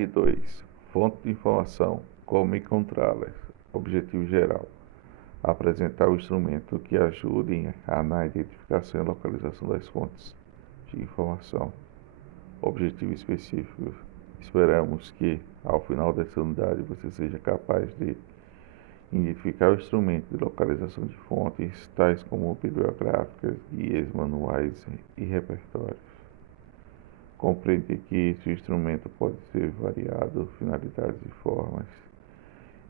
E 2. Fonte de informação, como encontrá-las. Objetivo geral. Apresentar o instrumento que ajude na identificação e localização das fontes de informação. Objetivo específico. Esperamos que, ao final dessa unidade, você seja capaz de identificar o instrumento de localização de fontes, tais como bibliográficas, guias, manuais e repertórios. Compreender que esse instrumento pode ser variado, finalidades e formas.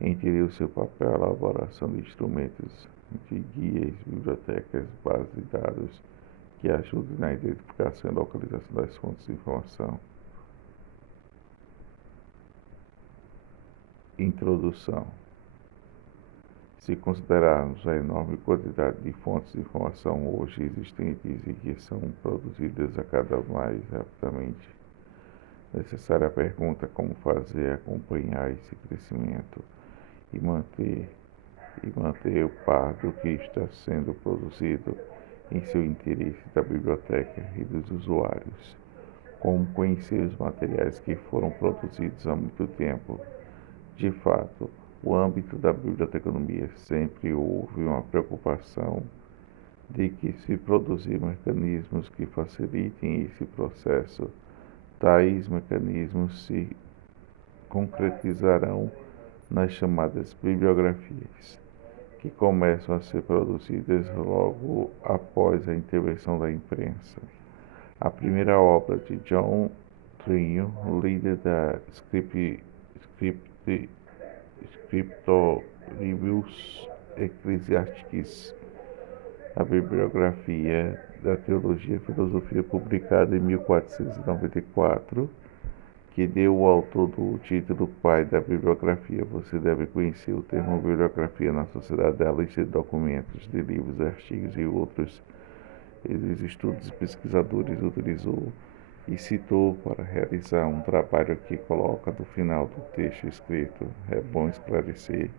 Entender o seu papel na elaboração de instrumentos de guias, bibliotecas, bases de dados que ajudem na identificação e localização das fontes de informação. Introdução. Se considerarmos a enorme quantidade de fontes de informação hoje existentes e que são produzidas a cada mais rapidamente, necessária a pergunta como fazer acompanhar esse crescimento e manter o par do que está sendo produzido em seu interesse da biblioteca e dos usuários. Como conhecer os materiais que foram produzidos há muito tempo. De fato, no âmbito da biblioteconomia sempre houve uma preocupação de que se produzir mecanismos que facilitem esse processo, tais mecanismos se concretizarão nas chamadas bibliografias, que começam a ser produzidas logo após a intervenção da imprensa. A primeira obra de John Trinho, líder da Scriptoribus Ecclesiasticis, a bibliografia da Teologia e Filosofia, publicada em 1494, que deu ao autor do título pai da bibliografia. Você deve conhecer o termo bibliografia na sociedade da lista de documentos, de livros, artigos e outros estudos e pesquisadores utilizou e citou para realizar um trabalho que coloca no final do texto escrito. É bom esclarecer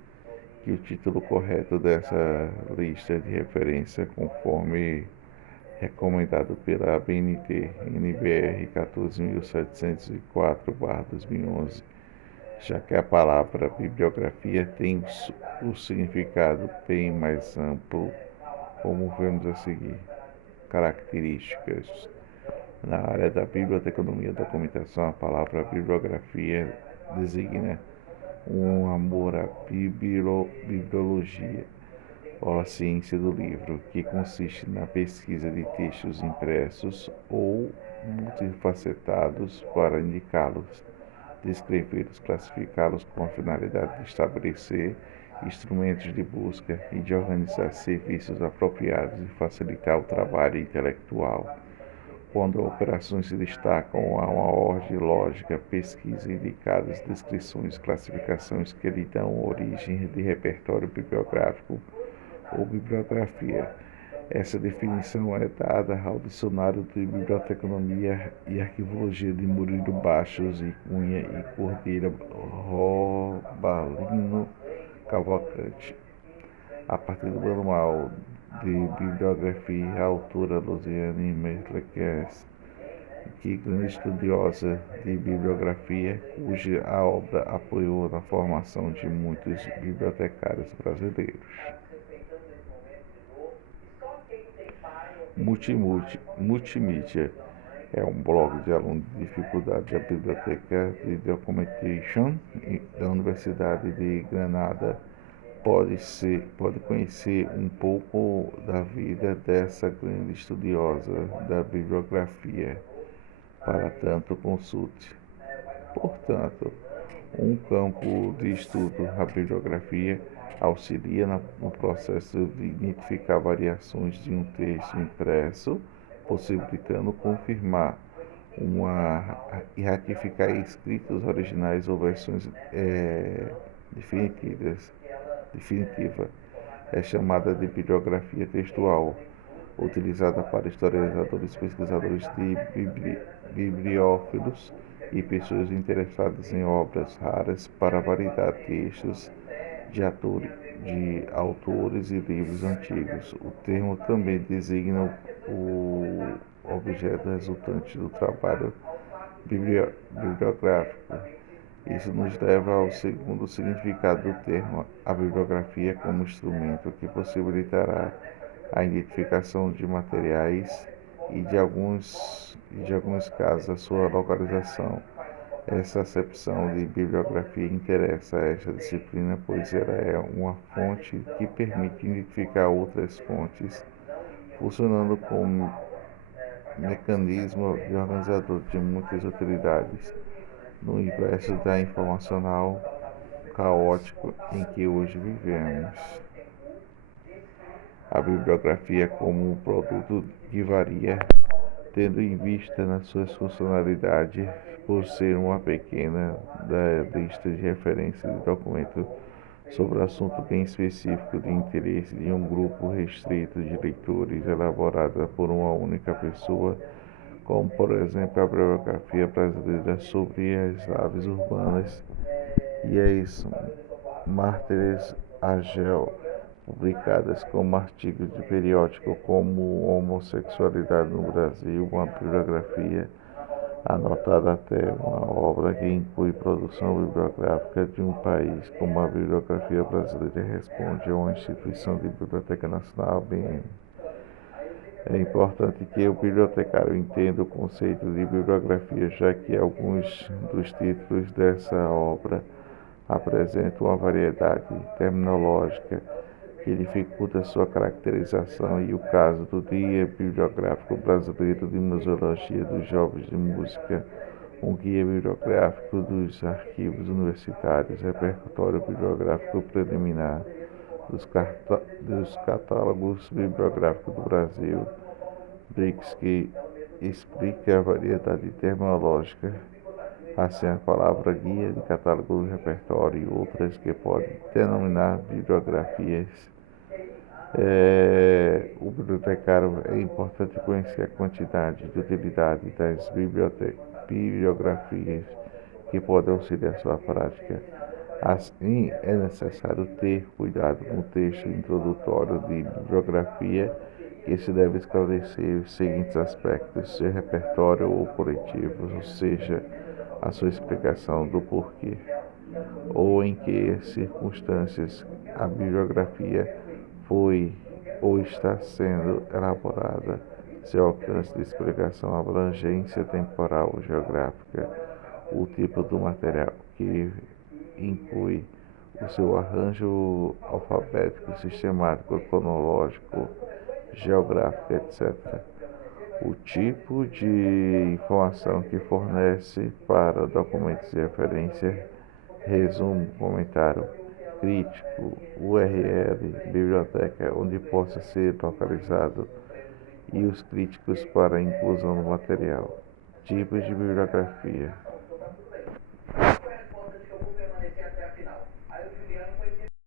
que o título correto dessa lista de referência, conforme recomendado pela ABNT, NBR 14.704/2011, já que a palavra bibliografia tem o significado bem mais amplo, como vemos a seguir. Características. Na área da biblioteconomia e documentação, a palavra bibliografia designa um amor à bibliologia, ou a ciência do livro, que consiste na pesquisa de textos impressos ou multifacetados para indicá-los, descrevê-los, classificá-los com a finalidade de estabelecer instrumentos de busca e de organizar serviços apropriados e facilitar o trabalho intelectual. Quando operações se destacam a uma ordem lógica, pesquisa, indicadas, descrições, classificações que lhe dão origem de repertório bibliográfico ou bibliografia. Essa definição é dada ao Dicionário de Biblioteconomia e Arquivologia de Murilo Bastos e Cunha e Cordeiro Robalino Cavalcante. A partir do Manual de Bibliografia, a autora Luciane Merleques, que grande estudiosa de bibliografia, cuja a obra apoiou na formação de muitos bibliotecários brasileiros. Multimídia é um blog de alunos de dificuldade da Biblioteca de Documentation da Universidade de Granada. Pode conhecer um pouco da vida dessa grande estudiosa da bibliografia. Para tanto, consulte. Portanto, um campo de estudo, a bibliografia, auxilia no processo de identificar variações de um texto impresso, possibilitando confirmar e ratificar escritos originais ou versões definitiva. É chamada de bibliografia textual, utilizada para historiadores, pesquisadores de bibliófilos e pessoas interessadas em obras raras para validar textos de autores e livros antigos. O termo também designa o objeto resultante do trabalho bibliográfico. Isso nos leva ao segundo significado do termo, a bibliografia como instrumento que possibilitará a identificação de materiais e, de alguns casos, a sua localização. Essa acepção de bibliografia interessa a esta disciplina, pois ela é uma fonte que permite identificar outras fontes, funcionando como mecanismo de organizador de muitas utilidades no universo da informacional caótico em que hoje vivemos. A bibliografia como um produto que varia, tendo em vista nas suas funcionalidades, por ser uma pequena da lista de referências de documentos sobre assunto bem específico de interesse de um grupo restrito de leitores, elaborada por uma única pessoa, como por exemplo a bibliografia brasileira sobre as aves urbanas e as mártires Agel, publicadas como artigos de periódico como Homossexualidade no Brasil, uma bibliografia anotada até uma obra que inclui produção bibliográfica de um país, como a bibliografia brasileira responde a uma instituição de Biblioteca Nacional, BN. É importante que o bibliotecário entenda o conceito de bibliografia, já que alguns dos títulos dessa obra apresentam uma variedade terminológica que dificulta sua caracterização, e o caso do Guia Bibliográfico Brasileiro de Museologia dos Jovens de Música, um guia bibliográfico dos arquivos universitários, repertório bibliográfico preliminar dos catálogos bibliográficos do Brasil, BRICS, que explica a variedade terminológica. Assim, a palavra guia de catálogo do repertório e outras que podem denominar bibliografias. O bibliotecário é importante conhecer a quantidade e utilidade das bibliografias que podem auxiliar sua prática. Assim, é necessário ter cuidado no texto introdutório de bibliografia, que se deve esclarecer os seguintes aspectos: seu repertório ou coletivo, ou seja, a sua explicação do porquê, ou em que circunstâncias a bibliografia foi ou está sendo elaborada, seu alcance de explicação, abrangência temporal ou geográfica, o tipo do material que inclui, o seu arranjo alfabético, sistemático, cronológico, geográfico, etc. O tipo de informação que fornece para documentos de referência, resumo, comentário crítico, URL, biblioteca onde possa ser localizado e os críticos para a inclusão do material. Tipos de bibliografia.